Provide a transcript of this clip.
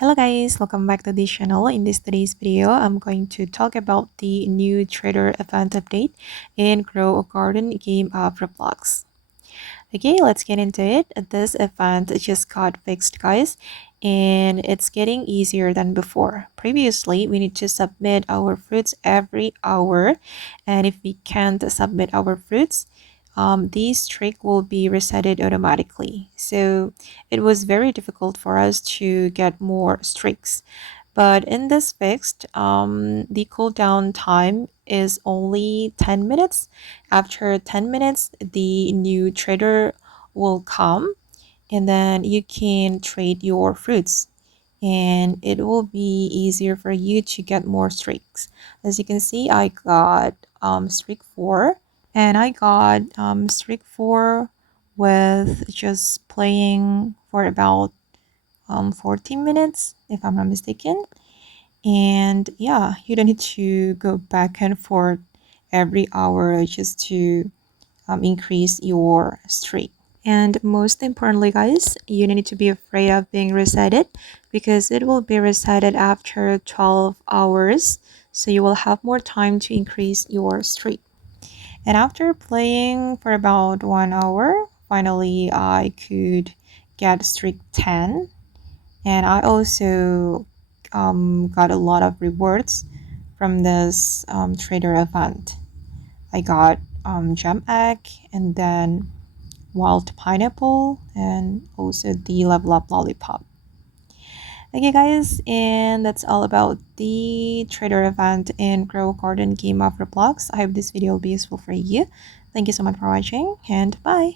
Hello guys, welcome back to this channel. In today's video, I'm going to talk about the new trader event update in Grow a Garden game of Roblox. Okay, let's get into it. This event just got fixed, guys, and it's getting easier than before. Previously, we need to submit our fruits every hour, and if we can't submit our fruits, this streak will be resetted automatically. So it was very difficult for us to get more streaks. But in this fixed, the cooldown time is only 10 minutes. After 10 minutes, the new trader will come and then you can trade your fruits and it will be easier for you to get more streaks. As you can see, I got streak 4 and I got streak 4 with just playing for about 14 minutes if I'm not mistaken. And yeah, you don't need to go back and forth every hour just to increase your streak. And most importantly, guys, you don't need to be afraid of being resetted because it will be resetted after 12 hours. So you will have more time to increase your streak. And after playing for about 1 hour, finally I could get streak 10. And I also got a lot of rewards from this trader event. I got gem egg and then wild pineapple and also the level up lollipop. Okay guys, and that's all about the trader event in Grow Garden game of Roblox. I hope this video will be useful for you. Thank you so much for watching and bye.